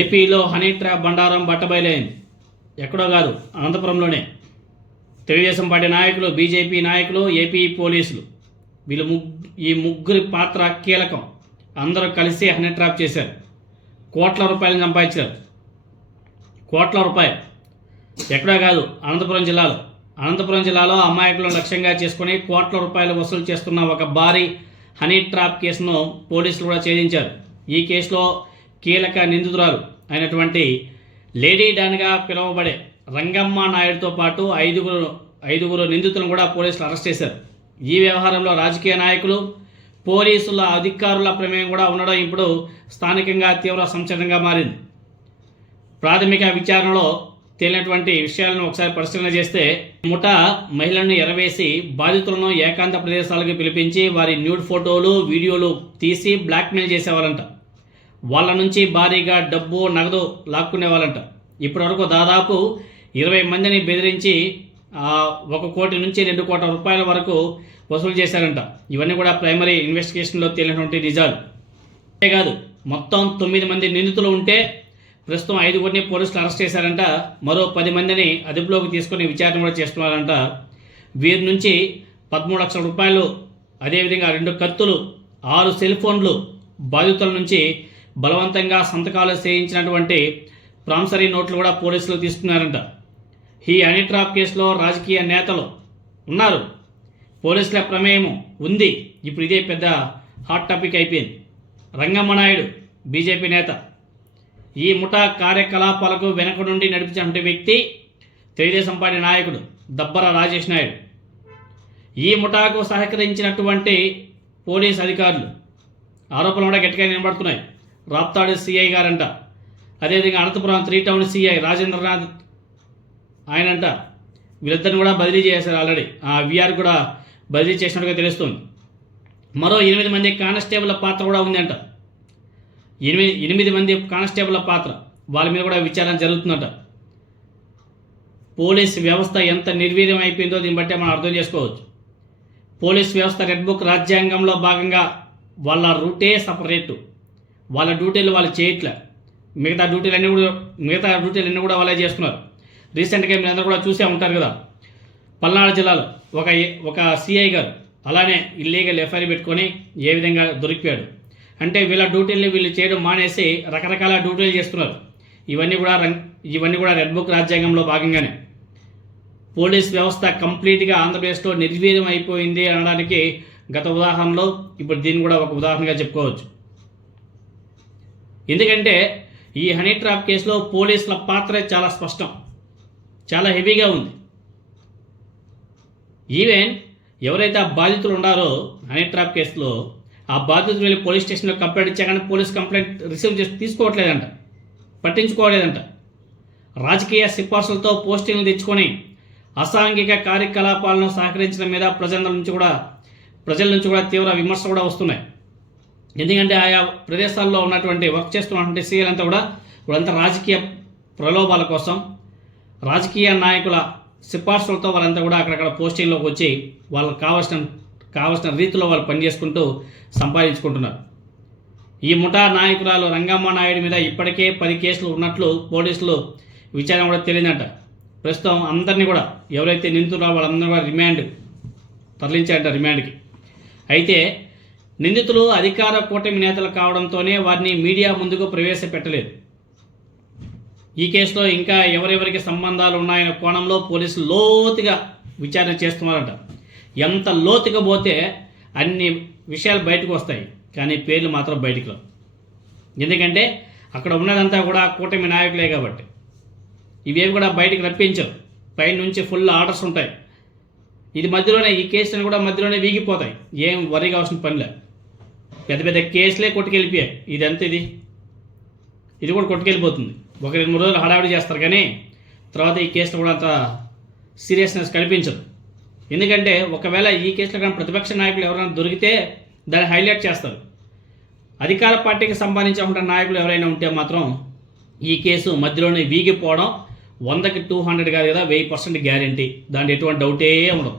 ఏపీలో honey trap బండారం బట్టబయలైంది. ఎక్కడో కాదు, అనంతపురంలోనే. తెలుగుదేశం పార్టీ నాయకులు, బీజేపీ నాయకులు, ఏపీ పోలీసులు ఈ ముగ్గురి పాత్ర కీలకం. అందరూ కలిసి హనీ ట్రాప్ చేశారు. కోట్ల రూపాయలను సంపాదించారు. కోట్ల రూపాయలు. ఎక్కడో కాదు, అనంతపురం జిల్లాలో అమాయకులను లక్ష్యంగా చేసుకుని కోట్ల రూపాయలు వసూలు చేస్తున్న ఒక భారీ హనీ ట్రాప్ కేసును పోలీసులు కూడా ఛేదించారు. ఈ కేసులో కీలక నిందితురాలు అయినటువంటి లేడీ డాన్గా పిలువబడే రంగమ్మ నాయుడుతో పాటు ఐదుగురు నిందితులను కూడా పోలీసులు అరెస్ట్ చేశారు. ఈ వ్యవహారంలో రాజకీయ నాయకులు, పోలీసుల అధికారుల ప్రమేయం కూడా ఉండడం ఇప్పుడు స్థానికంగా తీవ్ర సంచలనంగా మారింది. ప్రాథమిక విచారణలో తేలినటువంటి విషయాలను ఒకసారి పరిశీలన చేస్తే, ముఠా మహిళలను ఎరవేసి బాధితులను ఏకాంత ప్రదేశాలకు పిలిపించి వారి న్యూడ్ ఫోటోలు, వీడియోలు తీసి బ్లాక్మెయిల్ చేసేవాళ్ళంట. వాళ్ళ నుంచి భారీగా డబ్బు, నగదు లాక్కునేవాళ్ళంట. ఇప్పటి వరకు దాదాపు 20 మందిని బెదిరించి 1 కోటి నుంచి 2 కోట్ల రూపాయల వరకు వసూలు చేశారంట. ఇవన్నీ కూడా ప్రైమరీ ఇన్వెస్టిగేషన్లో తేలినటువంటి నిజాలు. అంతేకాదు, మొత్తం 9 మంది నిందితులు ఉంటే ప్రస్తుతం 5గురిని పోలీసులు అరెస్ట్ చేశారంట. మరో 10 మందిని అదుపులోకి తీసుకుని విచారణ కూడా చేస్తున్నారంట. వీరి నుంచి 13 లక్షల రూపాయలు, అదేవిధంగా 2 కత్తులు, 6 సెల్ ఫోన్లు, బాధితుల నుంచి బలవంతంగా సంతకాలు చేయించినటువంటి ప్రామిసరీ నోట్లు కూడా పోలీసులు తీసుకున్నారంట. ఈ హనీ ట్రాప్ కేసులో రాజకీయ నేతలు ఉన్నారు, పోలీసుల ప్రమేయం ఉంది. ఇప్పుడు ఇదే పెద్ద హాట్ టాపిక్ అయిపోయింది. రంగమ్మ నాయుడు బీజేపీ నేత. ఈ ముఠా కార్యకలాపాలకు వెనక నుండి నడిపించిన వ్యక్తి తెలుగుదేశం పార్టీ నాయకుడు దబ్బర రాజేష్ నాయుడు. ఈ ముఠాకు సహకరించినటువంటి పోలీస్ అధికారులు ఆరోపణలు కూడా గట్టిగా నిలబడుతున్నాయి. రాప్తాడు సిఐ గారంట, అదేవిధంగా అనంతపురం 3 టౌన్ సిఐ రాజేంద్రనాథ్ ఆయనంట. వీళ్ళిద్దరిని కూడా బదిలీ చేశారు. ఆల్రెడీ విఆర్ కూడా బదిలీ చేసినట్టుగా తెలుస్తుంది. మరో 8 మంది కానిస్టేబుల్ పాత్ర కూడా ఉందంట. 8 మంది కానిస్టేబుల్ పాత్ర, వాళ్ళ మీద కూడా విచారణ జరుగుతుందట. పోలీస్ వ్యవస్థ ఎంత నిర్వీర్యం అయిపోయిందో దీన్ని బట్టే మనం అర్థం చేసుకోవచ్చు. పోలీస్ వ్యవస్థ రెడ్ బుక్ రాజ్యాంగంలో భాగంగా వాళ్ళ రూటే సపరేటు. వాళ్ళ డ్యూటీలు వాళ్ళు చేయట్లే. మిగతా డ్యూటీలన్నీ కూడా వాళ్ళే చేస్తున్నారు. రీసెంట్గా మీరు అందరూ కూడా చూసే ఉంటారు కదా, పల్నాడు జిల్లాలో ఒక సిఐ గారు అలానే ఇల్లీగల్ ఎఫ్ఐఆర్ పెట్టుకొని ఏ విధంగా దొరికిపోయాడు అంటే, వీళ్ళ డ్యూటీల్ని వీళ్ళు చేయడం మానేసి రకరకాల డ్యూటీలు చేస్తున్నారు. ఇవన్నీ కూడా రెడ్ బుక్ రాజ్యాంగంలో భాగంగానే. పోలీస్ వ్యవస్థ కంప్లీట్గా ఆంధ్రప్రదేశ్లో నిర్వీర్యం అయిపోయింది అనడానికి గత ఉదాహరణలో ఇప్పుడు దీన్ని కూడా ఒక ఉదాహరణగా చెప్పుకోవచ్చు. ఎందుకంటే ఈ హనీ ట్రాప్ కేసులో పోలీసుల పాత్ర చాలా స్పష్టం, చాలా హెవీగా ఉంది. ఈవెన్ ఎవరైతే ఆ బాధితులు ఉన్నారో హనీ ట్రాప్ కేసులో, ఆ బాధితులు వెళ్ళి పోలీస్ స్టేషన్లో కంప్లైంట్ ఇచ్చా కానీ పోలీస్ కంప్లైంట్ రిసీవ్ చేసి తీసుకోవట్లేదంట, పట్టించుకోవట్లేదంట. రాజకీయ సిఫార్సులతో పోస్టింగ్లు తెచ్చుకొని అసాంఘిక కార్యకలాపాలను సహకరించడం మీద ప్రజల నుంచి కూడా తీవ్ర విమర్శలు కూడా వస్తున్నాయి. ఎందుకంటే ఆయా ప్రదేశాల్లో ఉన్నటువంటి వర్క్ చేస్తున్నటువంటి సీఎలంతా కూడా వాళ్ళంతా రాజకీయ ప్రలోభాల కోసం, రాజకీయ నాయకుల సిఫార్సులతో వాళ్ళంతా కూడా అక్కడక్కడ పోస్టింగ్లోకి వచ్చి వాళ్ళకి కావాల్సిన రీతిలో వాళ్ళు పనిచేసుకుంటూ సంపాదించుకుంటున్నారు. ఈ ముఠా నాయకురాలు రంగమ్మ నాయుడు మీద ఇప్పటికే 10 కేసులు ఉన్నట్లు పోలీసులు విచారణ కూడా తెలియదంట. ప్రస్తుతం అందరినీ కూడా ఎవరైతే నిందితురాలో వాళ్ళందరూ కూడా తరలించారంట రిమాండ్కి. అయితే నిందితులు అధికార కూటమి నేతలు కావడంతోనే వారిని మీడియా ముందుకు ప్రవేశపెట్టలేదు. ఈ కేసులో ఇంకా ఎవరెవరికి సంబంధాలు ఉన్నాయనే కోణంలో పోలీసులు లోతుగా విచారణ చేస్తున్నారంట. ఎంత లోతుగా పోతే అన్ని విషయాలు బయటకు వస్తాయి, కానీ పేర్లు మాత్రం బయటికి రావు. ఎందుకంటే అక్కడ ఉన్నదంతా కూడా కూటమి నాయకులే కాబట్టి ఇవేవి కూడా బయటికి రప్పించరు. పైన నుంచి ఫుల్ ఆర్డర్స్ ఉంటాయి. ఈ కేసులను కూడా మధ్యలోనే వీగిపోతాయి. ఏం వరి కావాల్సిన పనిలే. పెద్ద పెద్ద కేసులే కొట్టుకెళ్ళిపోయాయి. ఇది కూడా కొట్టుకెళ్ళిపోతుంది. 1-2 రోజులు హడావిడి చేస్తారు, కానీ తర్వాత ఈ కేసులో కూడా అంత సీరియస్నెస్ కనిపించదు. ఎందుకంటే ఒకవేళ ఈ కేసులో కానీ ప్రతిపక్ష నాయకులు ఎవరైనా దొరికితే దాన్ని హైలైట్ చేస్తారు. అధికార పార్టీకి సంబంధించిన నాయకులు ఎవరైనా ఉంటే మాత్రం ఈ కేసు మధ్యలోనే వీగిపోవడం 100కి 200 కాదు కదా, 1000% గ్యారంటీ. దాంట్లో ఎటువంటి డౌటే ఉండదు.